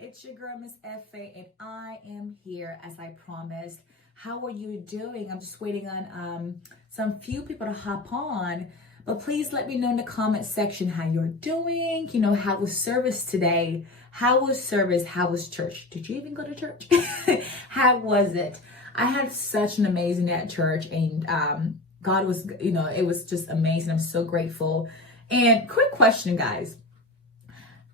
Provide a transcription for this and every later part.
It's your girl, Miss FA, and I am here as I promised. How are you doing? I'm just waiting on some few people to hop on, but please let me know in the comment section how you're doing. You know, how was service today? How was service? How was church? Did you even go to church? How was it? I had such an amazing day at church, and God was, it was just amazing. I'm so grateful. And quick question, guys.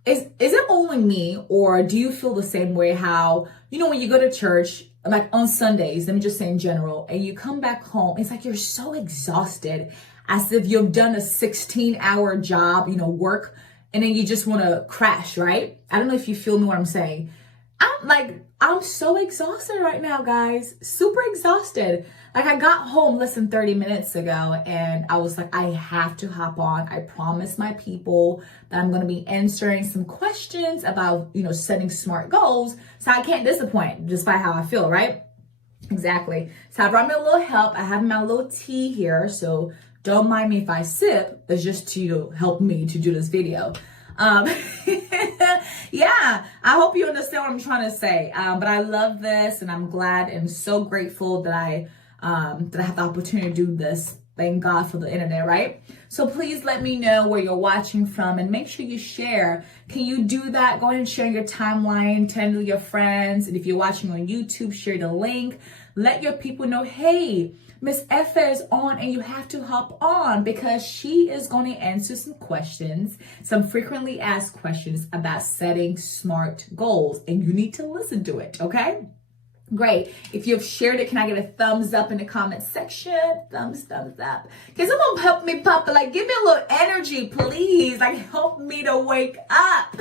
Is it only me, or do you feel the same way? How, when you go to church, like on Sundays, let me just say in general, and you come back home, it's like you're so exhausted, as if you've done a 16-hour job, work, and then you just want to crash, right? I don't know if you feel me what I'm saying. I'm so exhausted right now, guys. Super exhausted. Like, I got home less than 30 minutes ago, and I was like, I have to hop on. I promised my people that I'm going to be answering some questions about, setting smart goals. So I can't disappoint, despite how I feel, right? Exactly. So I brought me a little help. I have my little tea here, so don't mind me if I sip. It's just to help me to do this video. Yeah, I hope you understand what I'm trying to say. But I love this, and I'm glad and so grateful that I have the opportunity to do this. Thank God for the internet, right? So please let me know where you're watching from, and make sure you share. Can you do that? Go ahead and share your timeline, tell your friends. And if you're watching on YouTube, share the link. Let your people know, hey, Miss F is on, and you have to hop on, because she is going to answer some questions, some frequently asked questions about setting SMART goals, and you need to listen to it, okay? Great. If you've shared it, can I get a thumbs up in the comment section? Thumbs up. Can someone help me pop it? Like, give me a little energy, please. Like, help me to wake up.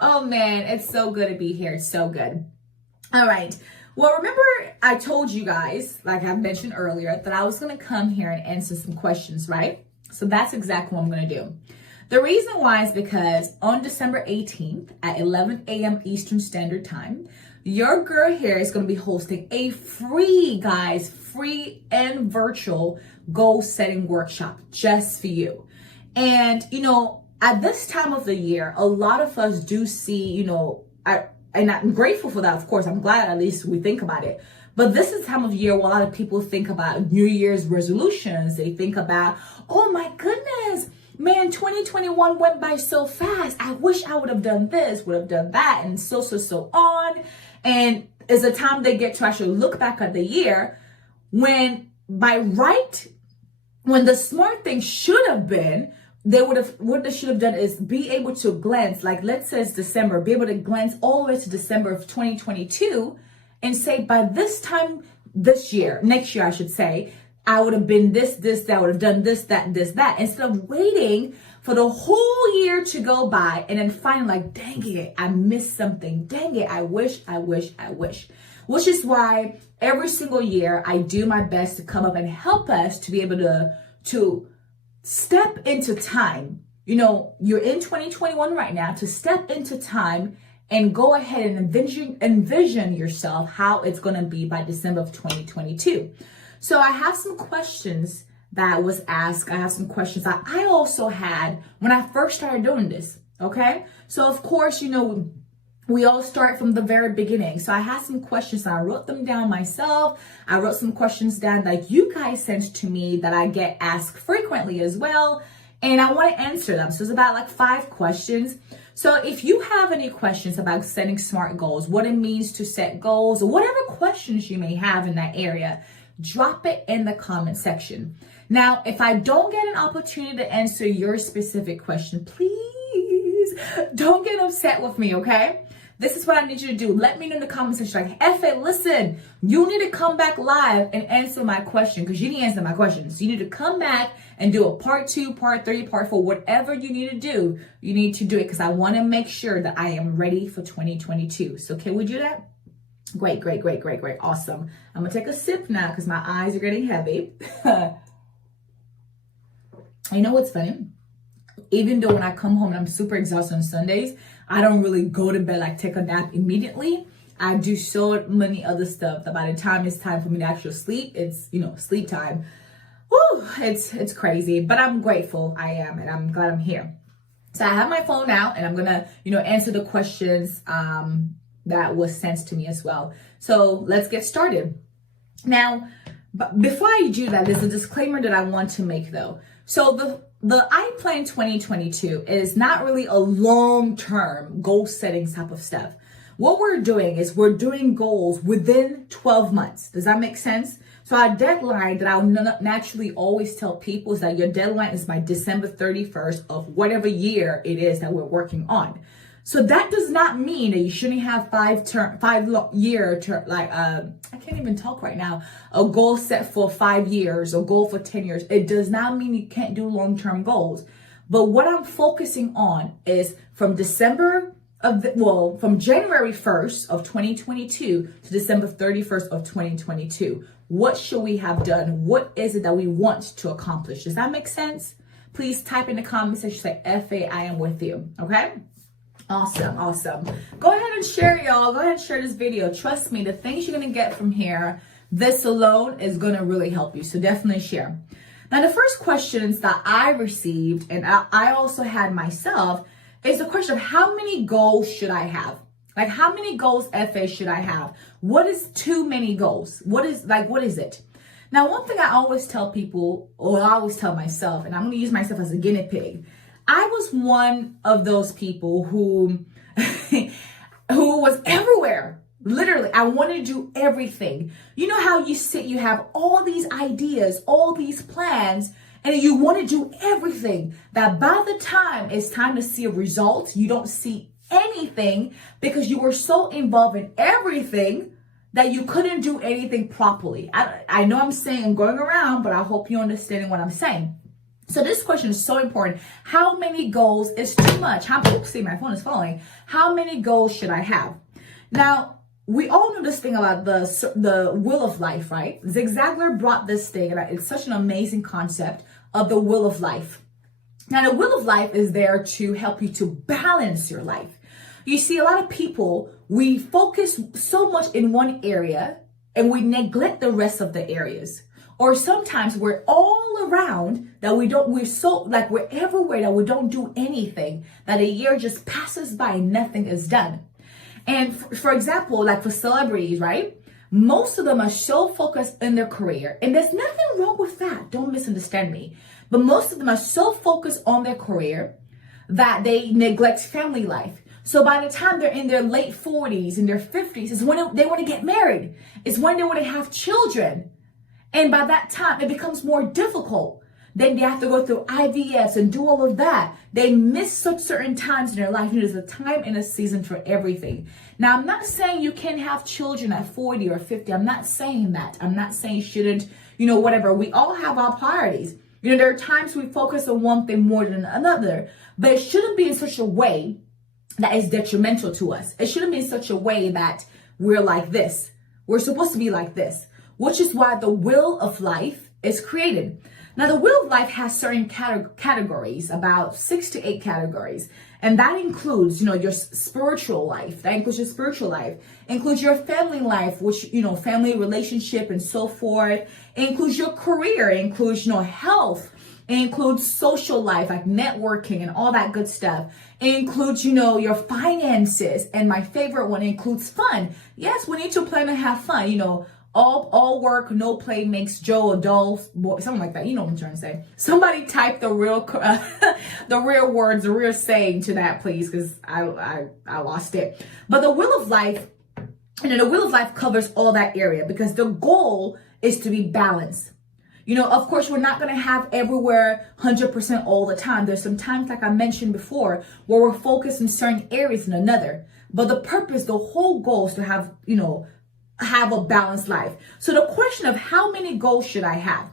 Oh, man, it's so good to be here. It's so good. All right. Well, remember I told you guys, like I mentioned earlier, that I was going to come here and answer some questions, right? So that's exactly what I'm going to do. The reason why is because on December 18th at 11 a.m. Eastern Standard Time, your girl here is going to be hosting a free and virtual goal setting workshop just for you. And, at this time of the year, a lot of us do see, and I'm grateful for that, of course. I'm glad at least we think about it. But this is the time of year where a lot of people think about New Year's resolutions. They think about, oh my goodness, man, 2021 went by so fast. I wish I would have done this, would have done that, and so on. And it's a time they get to actually look back at the year when when the smart thing should have been, what they should have done is be able to glance, like let's say it's December, be able to glance all the way to December of 2022 and say, by this time next year, I should say, I would have been this, I would have done this, that, instead of waiting for the whole year to go by and then finding like, dang it, I missed something. Dang it, I wish. Which is why every single year I do my best to come up and help us to be able to step into time. You're in 2021 right now, to step into time and go ahead and envision yourself how it's going to be by December of 2022. So I have some questions that was asked. I have some questions that I also had when I first started doing this. Okay. So of course, we all start from the very beginning. So I had some questions and I wrote them down myself. I wrote some questions down that you guys sent to me that I get asked frequently as well. And I want to answer them. So it's about like 5 questions. So if you have any questions about setting SMART goals, what it means to set goals, or whatever questions you may have in that area, drop it in the comment section. Now, if I don't get an opportunity to answer your specific question, please don't get upset with me, okay? This is what I need you to do. Let me know in the comment section, like, F.A., listen, you need to come back live and answer my question, because you didn't answer my questions. You need to come back and do a part 2, part 3, part 4, whatever you need to do. You need to do it, because I want to make sure that I am ready for 2022. So can we do that? Great. Awesome. I'm going to take a sip now because my eyes are getting heavy. You know what's funny? Even though when I come home and I'm super exhausted on Sundays, I don't really go to bed, like take a nap immediately. I do so many other stuff that by the time it's time for me to actually sleep, it's, sleep time. Woo, it's crazy, but I'm grateful. I am, and I'm glad I'm here. So I have my phone out and I'm gonna, answer the questions that was sent to me as well. So let's get started. Now, but before I do that, there's a disclaimer that I want to make though. So the I Plan 2022 is not really a long-term goal setting type of stuff. What we're doing is we're doing goals within 12 months. Does that make sense? So our deadline that I'll naturally always tell people is that your deadline is by December 31st of whatever year it is that we're working on. So that does not mean that you shouldn't have 5 year I can't even talk right now, a goal set for 5 years, a goal for 10 years. It does not mean you can't do long-term goals. But what I'm focusing on is from from January 1st of 2022 to December 31st of 2022. What should we have done? What is it that we want to accomplish? Does that make sense? Please type in the comment section, say FA, I am with you. Okay? Awesome. Go ahead and share, y'all. Go ahead and share this video. Trust me, the things you're going to get from here, this alone is going to really help you. So definitely share. Now, the first questions that I received, and I also had myself, is the question of how many goals should I have? Like, how many goals, FA, should I have? What is too many goals? What is it? Now, one thing I always tell people, or I always tell myself, and I'm going to use myself as a guinea pig. I was one of those people who was everywhere. Literally, I wanted to do everything. You know how you have all these ideas, all these plans, and you want to do everything, that by the time it's time to see a result, you don't see anything because you were so involved in everything that you couldn't do anything properly. I know I'm going around, but I hope you're understanding what I'm saying. So this question is so important. How many goals is too much? See, my phone is falling. How many goals should I have? Now, we all know this thing about the wheel of life, right? Zig Ziglar brought this thing, and it's such an amazing concept of the wheel of life. Now, the wheel of life is there to help you to balance your life. You see, a lot of people, we focus so much in one area and we neglect the rest of the areas. Or sometimes we're all around that we're everywhere that we don't do anything, that a year just passes by and nothing is done. And for example, like for celebrities, right? Most of them are so focused in their career, and there's nothing wrong with that. Don't misunderstand me. But most of them are so focused on their career that they neglect family life. So by the time they're in their late 40s and their 50s is when they want to get married. It's when they want to have children. And by that time, it becomes more difficult. Then they have to go through IVFs and do all of that. They miss such certain times in their life. There's a time and a season for everything. Now, I'm not saying you can't have children at 40 or 50. I'm not saying that. I'm not saying you shouldn't, whatever. We all have our priorities. There are times we focus on one thing more than another, but it shouldn't be in such a way that is detrimental to us. It shouldn't be in such a way that we're like this. We're supposed to be like this, which is why the wheel of life is created. Now, the wheel of life has certain categories, about 6 to 8 categories. And that includes, your spiritual life. That includes your spiritual life. Includes your family life, which, family relationship and so forth. It includes your career. It includes, health. It includes social life, like networking and all that good stuff. It includes, your finances. And my favorite one, includes fun. Yes, we need to plan to have fun, all work, no play makes Joe a dull boy, something like that. You know what I'm trying to say. Somebody type the real words, the real saying to that, please, because I lost it. But the wheel of life, the wheel of life covers all that area because the goal is to be balanced. Of course, we're not going to have everywhere 100% all the time. There's some times, like I mentioned before, where we're focused in certain areas and another. But the purpose, the whole goal is to have a balanced life. So the question of how many goals should I have?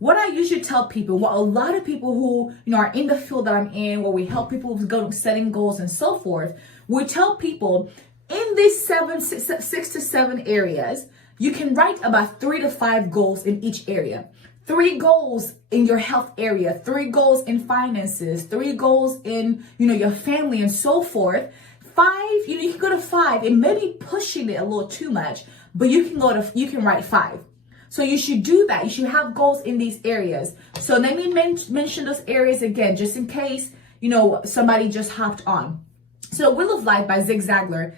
What I usually tell people, what a lot of people who are in the field that I'm in, where we help people with setting goals and so forth, we tell people in these 6 to 7 areas, you can write about 3 to 5 goals in each area. 3 goals in your health area, 3 goals in finances, 3 goals in, your family and so forth. 5, you can go to 5. It may be pushing it a little too much, but you can write 5. So you should do that. You should have goals in these areas. So let me mention those areas again, just in case, somebody just hopped on. So Wheel of Life by Zig Ziglar,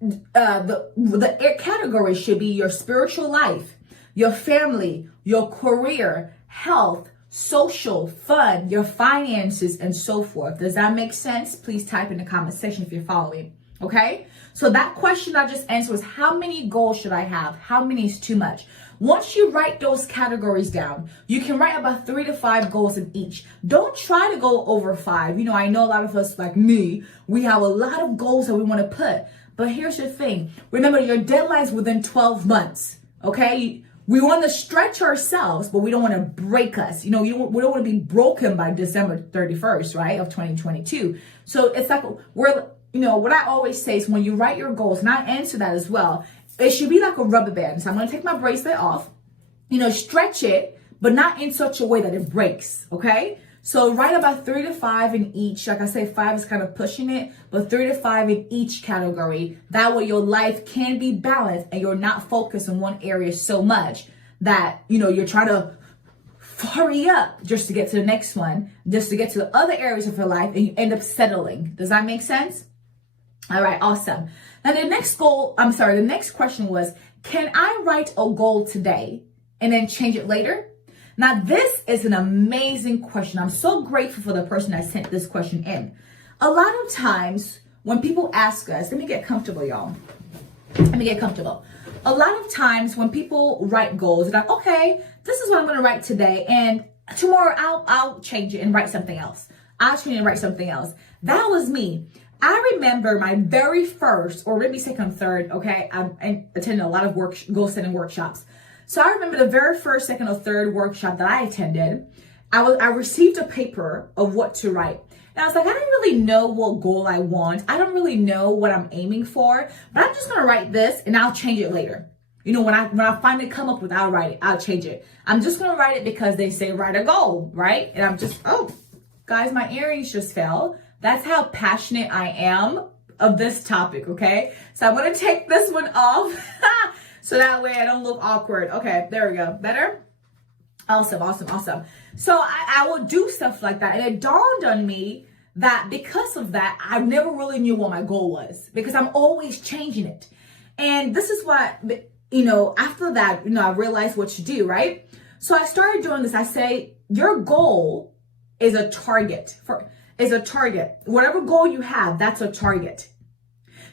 the category should be your spiritual life, your family, your career, health, social, fun, your finances, and so forth. Does that make sense? Please type in the comment section if you're following. Okay? So that question I just answered was, how many goals should I have? How many is too much? Once you write those categories down, you can write about 3 to 5 goals in each. Don't try to go over 5. I know a lot of us, like me, we have a lot of goals that we want to put. But here's the thing. Remember, your deadline's within 12 months. Okay? We want to stretch ourselves, but we don't want to break us. We don't want to be broken by December 31st, right, of 2022. So it's like what I always say is when you write your goals, and I answer that as well, it should be like a rubber band. So I'm going to take my bracelet off, stretch it, but not in such a way that it breaks, okay? So write about 3 to 5 in each. Like I say, 5 is kind of pushing it, but 3 to 5 in each category. That way your life can be balanced and you're not focused in one area so much that, you're trying to hurry up just to get to the next one, just to get to the other areas of your life, and you end up settling. Does that make sense? All right, awesome. Now the next question was, can I write a goal today and then change it later? Now this is an amazing question. I'm so grateful for the person that sent this question in. A lot of times when people ask us, let me get comfortable, y'all. Let me get comfortable. A lot of times when people write goals, they're like, okay, this is what I'm going to write today, and tomorrow I'll change it and write something else. I'll change it and write something else. That was me. I remember my very first, or maybe second, third, okay, I attended a lot of goal setting workshops. So I remember the very first, second, or third workshop that I attended, I received a paper of what to write. And I was like, I don't really know what goal I want. I don't really know what I'm aiming for, but I'm just going to write this and I'll change it later. When I finally come up with, I'll write it, I'll change it. I'm just going to write it because they say write a goal, right? And I'm just, oh, guys, my earrings just fell. That's how passionate I am of this topic, okay? So I'm going to take this one off so that way I don't look awkward. Okay, there we go. Better? Awesome. So I will do stuff like that. And it dawned on me that because of that, I never really knew what my goal was because I'm always changing it. And this is what, after that, I realized what to do, right? So I started doing this. I say, your goal is a target. Whatever goal you have, that's a target.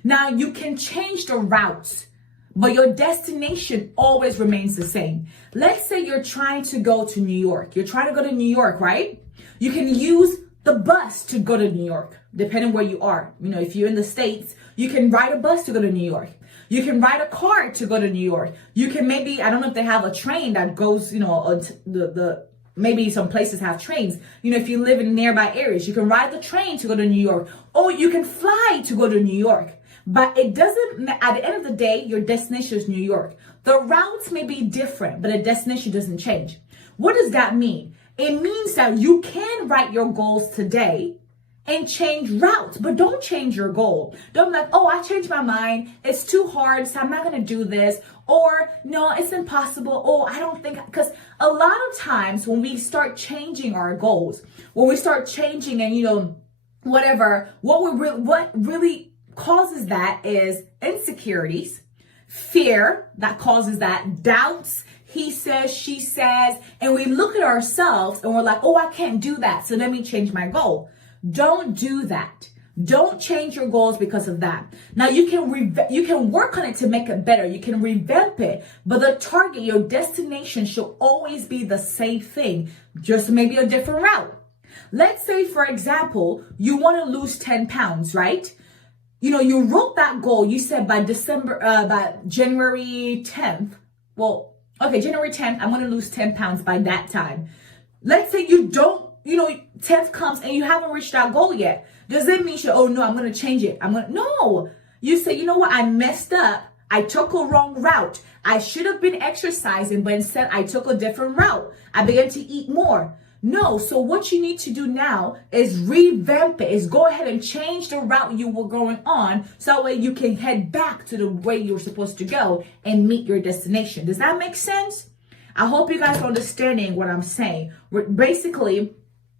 Now you can change the routes, but your destination always remains the same. Let's say you're trying to go to New York. You're trying to go to New York, right? You can use the bus to go to New York, depending where you are. If you're in the States, you can ride a bus to go to New York. You can ride a car to go to New York. You can I don't know if they have a train that goes, maybe some places have trains. If you live in nearby areas, you can ride the train to go to New York, or you can fly to go to New York. But it doesn't, at the end of the day, your destination is New York. The routes may be different, but the destination doesn't change. What does that mean? It means that you can write your goals today and change routes, but don't change your goal. Don't be like, oh, I changed my mind. It's too hard, so I'm not going to do this. Or, no, it's impossible. Oh, I don't think, because a lot of times when we start changing our goals, when we start changing and, whatever, what really causes that is insecurities, fear that causes that, doubts, he says, she says, and we look at ourselves and we're like, oh, I can't do that, so let me change my goal. Don't do that. Don't change your goals because of that. Now you can work on it to make it better. You can revamp it, but the target, your destination should always be the same thing, just maybe a different route. Let's say, for example, you want to lose 10 pounds, right? You wrote that goal. You said by January 10th. Well, okay, January 10th, I'm going to lose 10 pounds by that time. Let's say you don't, 10th comes and you haven't reached that goal yet. Does it mean I'm going to change it? No. You say, you know what? I messed up. I took a wrong route. I should have been exercising, but instead I took a different route. I began to eat more. No. So what you need to do now is revamp it, is go ahead and change the route you were going on. So that way you can head back to the way you were supposed to go and meet your destination. Does that make sense? I hope you guys are understanding what I'm saying. Basically,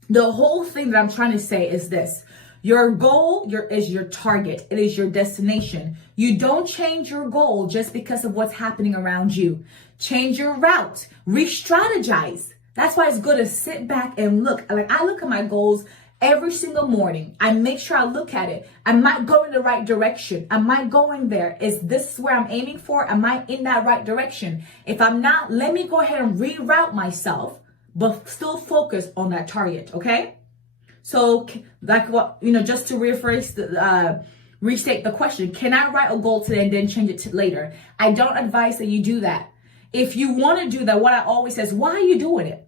The whole thing that I'm trying to say is this. Your goal is your target. It is your destination. You don't change your goal just because of what's happening around you. Change your route. Re-strategize. That's why it's good to sit back and look. Like, I look at my goals every single morning. I make sure I look at it. Am I going the right direction? Am I going there? Is this where I'm aiming for? Am I in that right direction? If I'm not, let me go ahead and reroute myself, but still focus on that target, okay? So, like what, just to restate the question, can I write a goal today and then change it to later? I don't advise that you do that. If you want to do that, what I always say is, why are you doing it?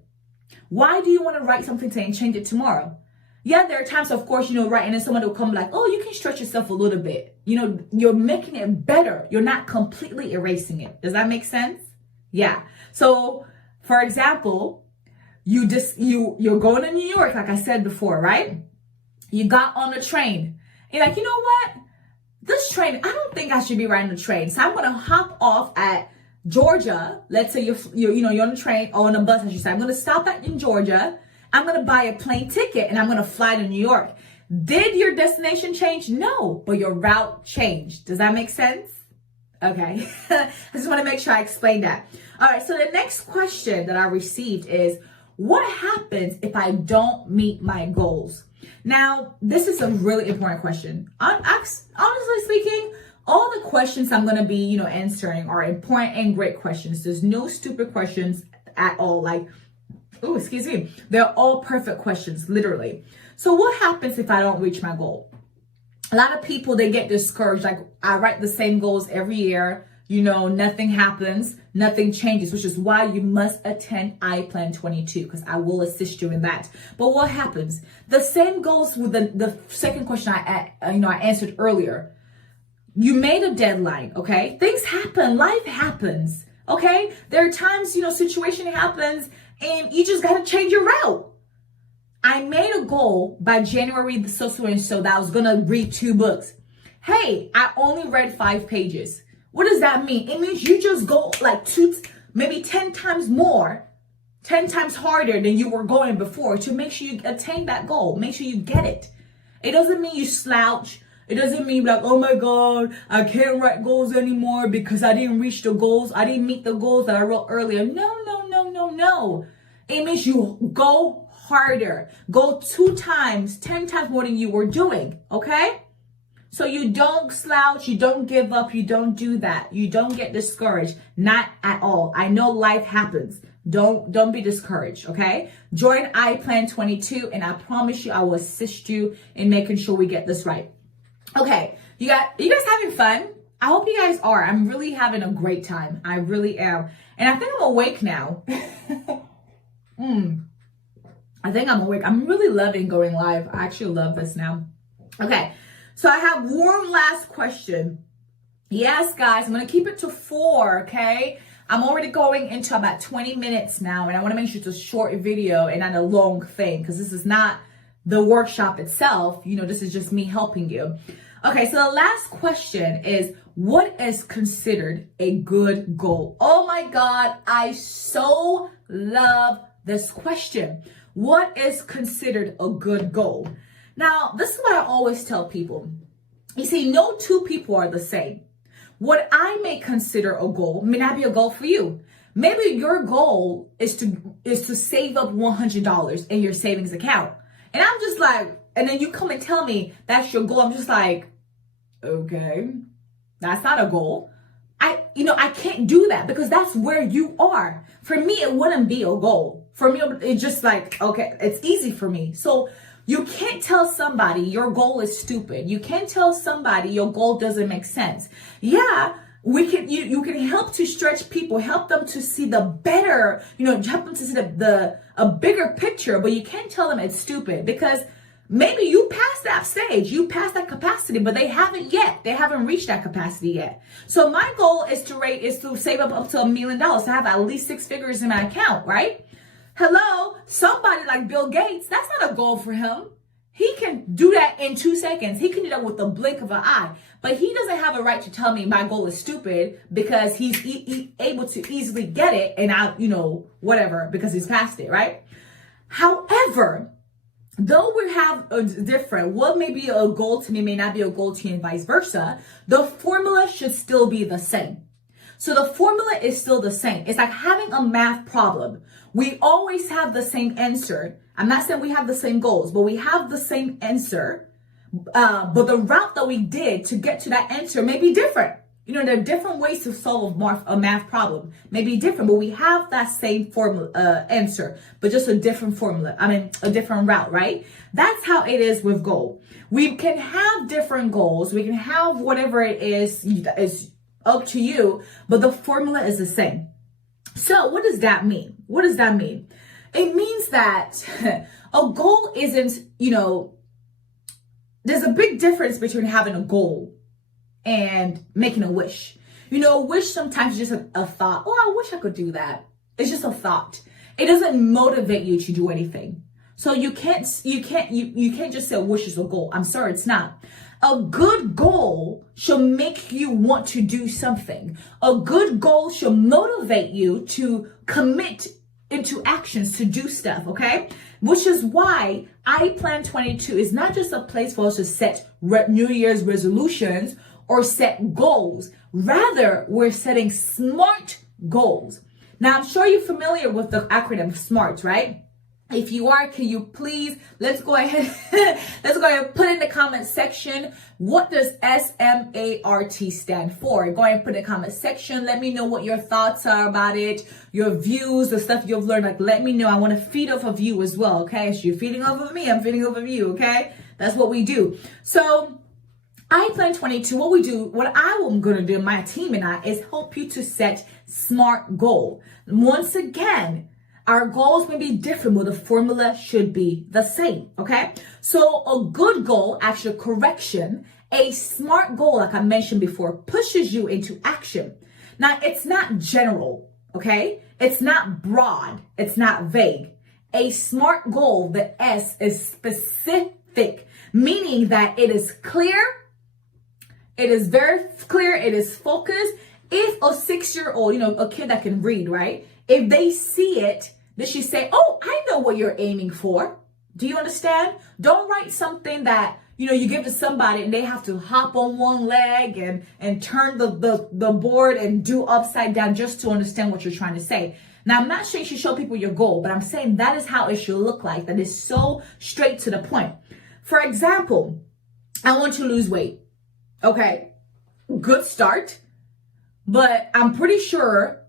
Why do you want to write something today and change it tomorrow? Yeah, there are times, of course, right, and then someone will come like, oh, you can stretch yourself a little bit. You're making it better. You're not completely erasing it. Does that make sense? Yeah. So, for example, you're going to New York, like I said before, right? You got on the train. You're like, you know what? This train, I don't think I should be riding the train. So I'm going to hop off at Georgia. Let's say you're on the train or on a bus, I should say. I'm going to stop in Georgia. I'm going to buy a plane ticket and I'm going to fly to New York. Did your destination change? No, but your route changed. Does that make sense? Okay. I just want to make sure I explain that. All right. So the next question that I received is, what happens if I don't meet my goals? Now, this is a really important question. Honestly speaking, all the questions I'm going to be, answering are important and great questions. There's no stupid questions at all. Like, oh, excuse me. They're all perfect questions, literally. So what happens if I don't reach my goal? A lot of people, they get discouraged. Like, I write the same goals every year. Nothing happens, nothing changes, which is why you must attend iPlan 22, because I will assist you in that. But what happens? The same goes with the second question I answered earlier. You made a deadline, okay? Things happen, life happens, okay? There are times, situation happens and you just got to change your route. I made a goal by January so and so that I was going to read 2 books. Hey, I only read 5 pages. What does that mean? It means you just go like 10 times more, 10 times harder than you were going before to make sure you attain that goal. Make sure you get it. It doesn't mean you slouch. It doesn't mean like, oh my God, I can't write goals anymore because I didn't reach the goals. I didn't meet the goals that I wrote earlier. No. It means you go harder. Go 2 times, 10 times more than you were doing. Okay? So you don't slouch, you don't give up, you don't do that. You don't get discouraged, not at all. I know life happens. Don't be discouraged, okay? Join iPlan 22 and I promise you I will assist you in making sure we get this right. Okay, you guys having fun? I hope you guys are. I'm really having a great time. I really am. And I think I'm awake now. I think I'm awake. I'm really loving going live. I actually love this now. Okay. So I have one last question. Yes, guys, I'm going to keep it to 4, okay? I'm already going into about 20 minutes now, and I want to make sure it's a short video and not a long thing, because this is not the workshop itself. This is just me helping you. Okay, so the last question is, what is considered a good goal? Oh my God, I so love this question. What is considered a good goal? Now, this is what I always tell people. You see, no 2 people are the same. What I may consider a goal may not be a goal for you. Maybe your goal is to save up $100 in your savings account. And I'm just like, and then you come and tell me that's your goal. I'm just like, okay, that's not a goal. I can't do that because that's where you are. For me, it wouldn't be a goal. For me, it's just like, okay, it's easy for me. So you can't tell somebody your goal is stupid. You can't tell somebody your goal doesn't make sense. Yeah, you can help to stretch people, help them to see the better, help them to see a bigger picture, but you can't tell them it's stupid because maybe you passed that stage, you passed that capacity, but they haven't yet. They haven't reached that capacity yet. So my goal is to save up to $1 million, to have at least 6 figures in my account, right? Hello, somebody like Bill Gates, that's not a goal for him. He can do that in 2 seconds. He can do that with the blink of an eye. But he doesn't have a right to tell me my goal is stupid because he's able to easily get it and whatever, because he's past it, right? However, though we have a different, what may be a goal to me may not be a goal to you and vice versa, the formula should still be the same. So the formula is still the same. It's like having a math problem. We always have the same answer. I'm not saying we have the same goals, but we have the same answer. But the route that we did to get to that answer may be different. You know, there are different ways to solve a math problem. May be different, but we have that same formula answer, but just a different formula. A different route, right? That's how it is with goal. We can have different goals. We can have whatever it is up to you, but the formula is the same. So what does that mean? What does that mean? It means that a goal isn't, there's a big difference between having a goal and making a wish. A wish sometimes is just a thought. Oh, I wish I could do that. It's just a thought. It doesn't motivate you to do anything. So you can't just say a wish is a goal. I'm sorry, it's not. A good goal should make you want to do something. A good goal should motivate you to commit into actions to do stuff, okay? Which is why Plan 22 is not just a place for us to set New Year's resolutions or set goals. Rather, we're setting SMART goals. Now, I'm sure you're familiar with the acronym SMART, right? If you are, can you please, let's go ahead and put in the comment section, what does SMART stand for? Go ahead and put in the comment section. Let me know what your thoughts are about it, your views, the stuff you've learned. Like, let me know. I want to feed off of you as well, okay? So you're feeding off of me, I'm feeding off of you, okay? That's what we do. So Plan 22, what I'm going to do, my team and I, is help you to set SMART goal. Once again, our goals may be different, but the formula should be the same, okay? So a good goal, actually correction, a SMART goal, like I mentioned before, pushes you into action. Now, it's not general, okay? It's not broad. It's not vague. A SMART goal, the S, is specific, meaning that it is clear, it is very clear, it is focused. If a 6-year-old, a kid that can read, right? If they see it, they should say, oh, I know what you're aiming for. Do you understand? Don't write something that, you give to somebody and they have to hop on one leg and turn the board and do upside down just to understand what you're trying to say. Now, I'm not saying you should show people your goal, but I'm saying that is how it should look like. That is so straight to the point. For example, I want to lose weight. Okay, good start. But I'm pretty sure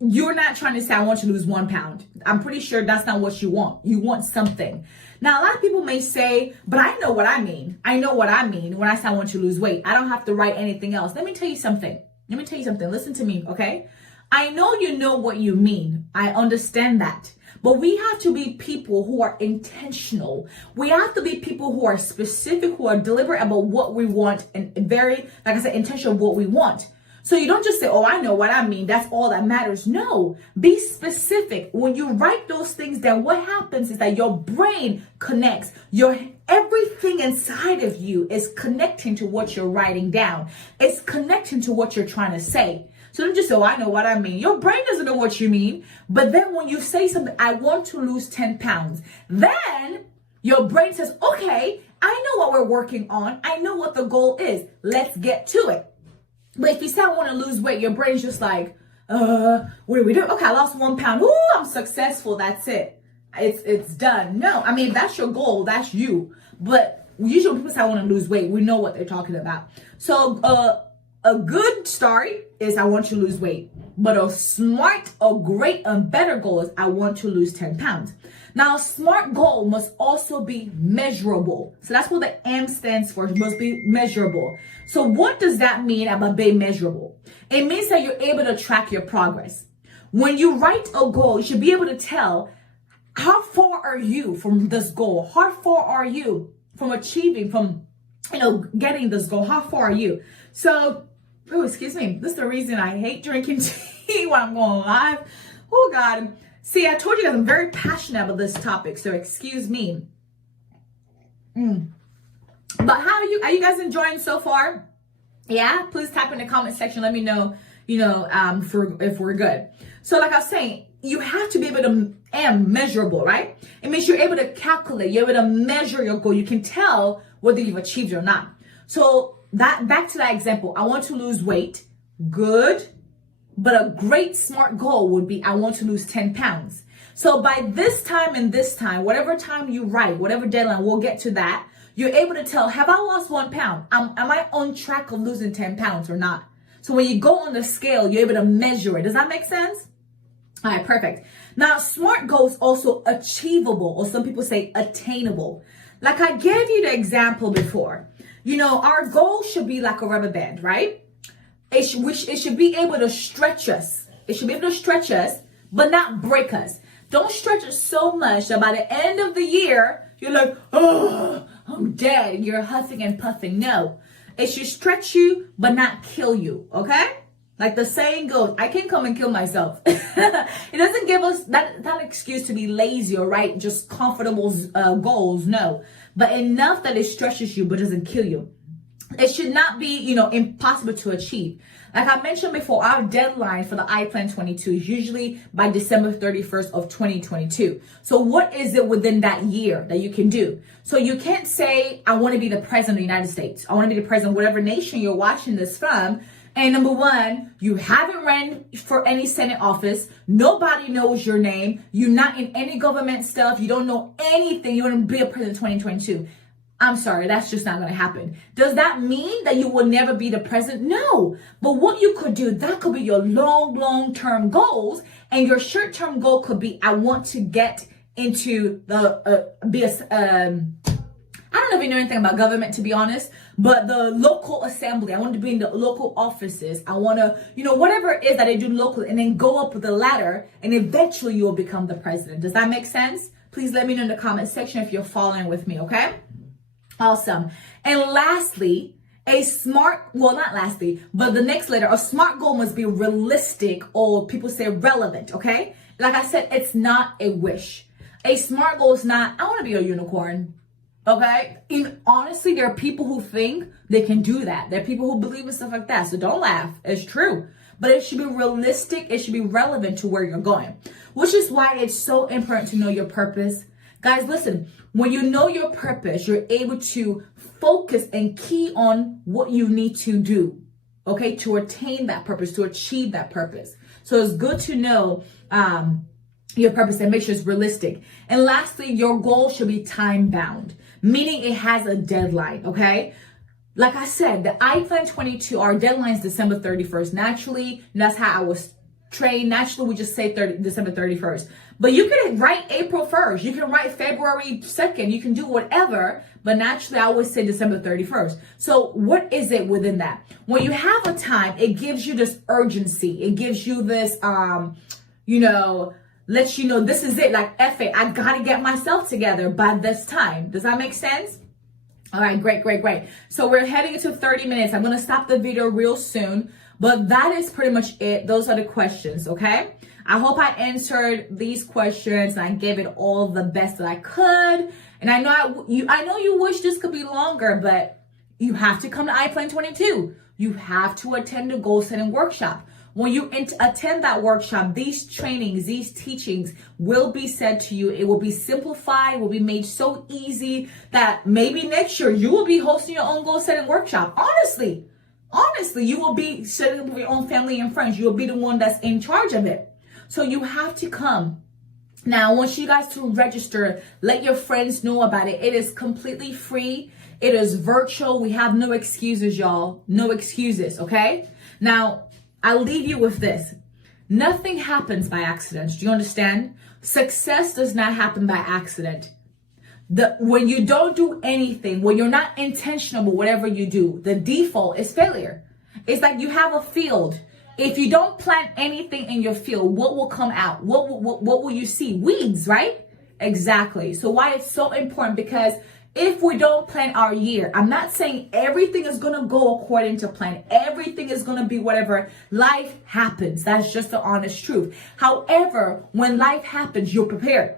you're not trying to say, I want you to lose 1 pound. I'm pretty sure that's not what you want. You want something. Now, a lot of people may say, but I know what I mean. I know what I mean when I say I want you to lose weight. I don't have to write anything else. Let me tell you something. Listen to me, okay? I know you know what you mean. I understand that. But we have to be people who are intentional. We have to be people who are specific, who are deliberate about what we want, and very, like I said, intentional of what we want. So you don't just say, oh, I know what I mean. That's all that matters. No, be specific. When you write those things down, what happens is that your brain connects. Everything inside of you is connecting to what you're writing down. It's connecting to what you're trying to say. So don't just say, oh, I know what I mean. Your brain doesn't know what you mean. But then when you say something, I want to lose 10 pounds, then your brain says, okay, I know what we're working on. I know what the goal is. Let's get to it. But if you say I want to lose weight, your brain's just like, what do we do? Okay, I lost 1 pound. Ooh, I'm successful. That's it. It's done. No, if that's your goal, that's you. But usually when people say I want to lose weight, we know what they're talking about. So a good start is I want you to lose weight. But a smart, a great, and better goal is I want to lose 10 pounds. Now, a smart goal must also be measurable. So that's what the M stands for. It must be measurable. So what does that mean about being measurable? It means that you're able to track your progress. When you write a goal, you should be able to tell how far are you from this goal? How far are you from achieving, from getting this goal? How far are you? So, excuse me. This is the reason I hate drinking tea when I'm going live. Oh God. See, I told you guys I'm very passionate about this topic, so excuse me. But how are you guys enjoying so far? Yeah, please type in the comment section. Let me know, if we're good. So like I was saying, you have to be able to, and measurable, right? It means you're able to calculate, you're able to measure your goal. You can tell whether you've achieved it or not. So that, back to that example, I want to lose weight. Good. But a great smart goal would be, I want to lose 10 pounds. So by this time and this time, whatever time you write, whatever deadline, we'll get to that. You're able to tell, have I lost 1 pound? Am I on track of losing 10 pounds or not? So when you go on the scale, you're able to measure it. Does that make sense? All right, perfect. Now, SMART goals also achievable, or some people say attainable. Like I gave you the example before. You know, our goal should be like a rubber band, right? It should be able to stretch us. It should be able to stretch us, but not break us. Don't stretch us so much that by the end of the year, you're like, oh, I'm dead. You're huffing and puffing. No, it should stretch you, but not kill you. Okay? Like the saying goes, I can come and kill myself. It doesn't give us that excuse to be lazy or right, just comfortable goals. No, but enough that it stretches you, but doesn't kill you. It should not be, you know, impossible to achieve. Like I mentioned before, our deadline for the iPlan 22 is usually by December 31st of 2022. So what is it within that year that you can do? So you can't say, I want to be the president of the United States. I want to be the president of whatever nation you're watching this from. And number one, you haven't ran for any Senate office. Nobody knows your name. You're not in any government stuff. You don't know anything. You want to be a president in 2022. I'm sorry, that's just not going to happen. Does that mean that you will never be the president? No. But what you could do, that could be your long-term goals. And your short-term goal could be, I want to get into the, I don't know if you know anything about government, to be honest, but the local assembly. I want to be in the local offices. I want to, you know, whatever it is that they do locally, and then go up the ladder, and eventually you will become the president. Does that make sense? Please let me know in the comment section if you're following with me, okay? Awesome. And lastly, a SMART goal must be realistic, or people say relevant, okay? Like I said, it's not a wish. A SMART goal is not, I want to be a unicorn, okay? Honestly, there are people who think they can do that. There are people who believe in stuff like that. So don't laugh. It's true. But it should be realistic. It should be relevant to where you're going, which is why it's so important to know your purpose. Guys, listen, when you know your purpose, you're able to focus and key on what you need to do, okay, to attain that purpose, to achieve that purpose. So it's good to know your purpose and make sure it's realistic. And lastly, your goal should be time bound, meaning it has a deadline, okay? Like I said, the iPlan 22, our deadline is December 31st. Naturally, that's how I was trained. Naturally, we just say December 31st. But you can write April 1st. You can write February 2nd. You can do whatever. But naturally, I always say December 31st. So what is it within that? When you have a time, it gives you this urgency. It gives you this, you know, lets you know this is it. Like, F it. I got to get myself together by this time. Does that make sense? All right, great. So we're heading into 30 minutes. I'm going to stop the video real soon. But that is pretty much it. Those are the questions, okay? I hope I answered these questions and I gave it all the best that I could. And I know you wish this could be longer, but you have to come to iPlan 22. You have to attend the goal setting workshop. When you attend that workshop, these trainings, these teachings will be said to you. It will be simplified, will be made so easy that maybe next year you will be hosting your own goal setting workshop. Honestly, you will be setting up with your own family and friends. You will be the one that's in charge of it. So you have to come. Now, I want you guys to register. Let your friends know about it. It is completely free. It is virtual. We have no excuses, y'all. No excuses, okay? Now, I'll leave you with this. Nothing happens by accident. Do you understand? Success does not happen by accident. When you don't do anything, when you're not intentional with whatever you do, the default is failure. It's like you have a field. If you don't plant anything in your field, what will come out? What will you see? Weeds, right? Exactly. So why it's so important, because if we don't plan our year, I'm not saying everything is going to go according to plan. Everything is going to be whatever. Life happens. That's just the honest truth. However, when life happens, you're prepared.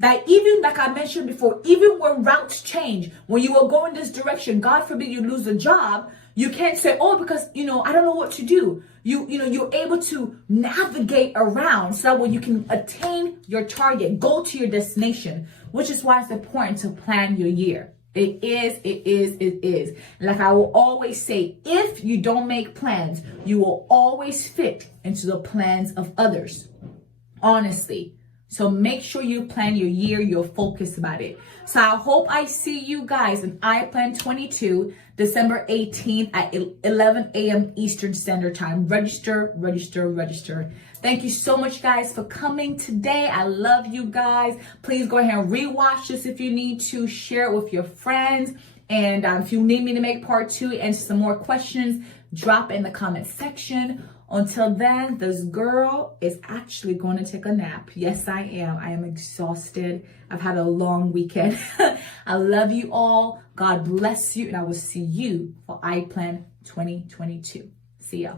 That even, like I mentioned before, even when routes change, when you will go in this direction, God forbid you lose a job, You can't say, oh, because, I don't know what to do. You're able to navigate around so that way you can attain your target, go to your destination, which is why it's important to plan your year. It is. Like I will always say, if you don't make plans, you will always fit into the plans of others. Honestly. So make sure you plan your year, you're focused about it. So I hope I see you guys in I Plan 22, December 18th at 11 a.m. Eastern Standard Time. Register. Thank you so much, guys, for coming today. I love you guys. Please go ahead and rewatch this if you need to. Share it with your friends. And if you need me to make part 2, answer some more questions, drop it in the comment section. Until then, this girl is actually going to take a nap. Yes, I am. I am exhausted. I've had a long weekend. I love you all. God bless you. And I will see you for I Plan 2022. See ya.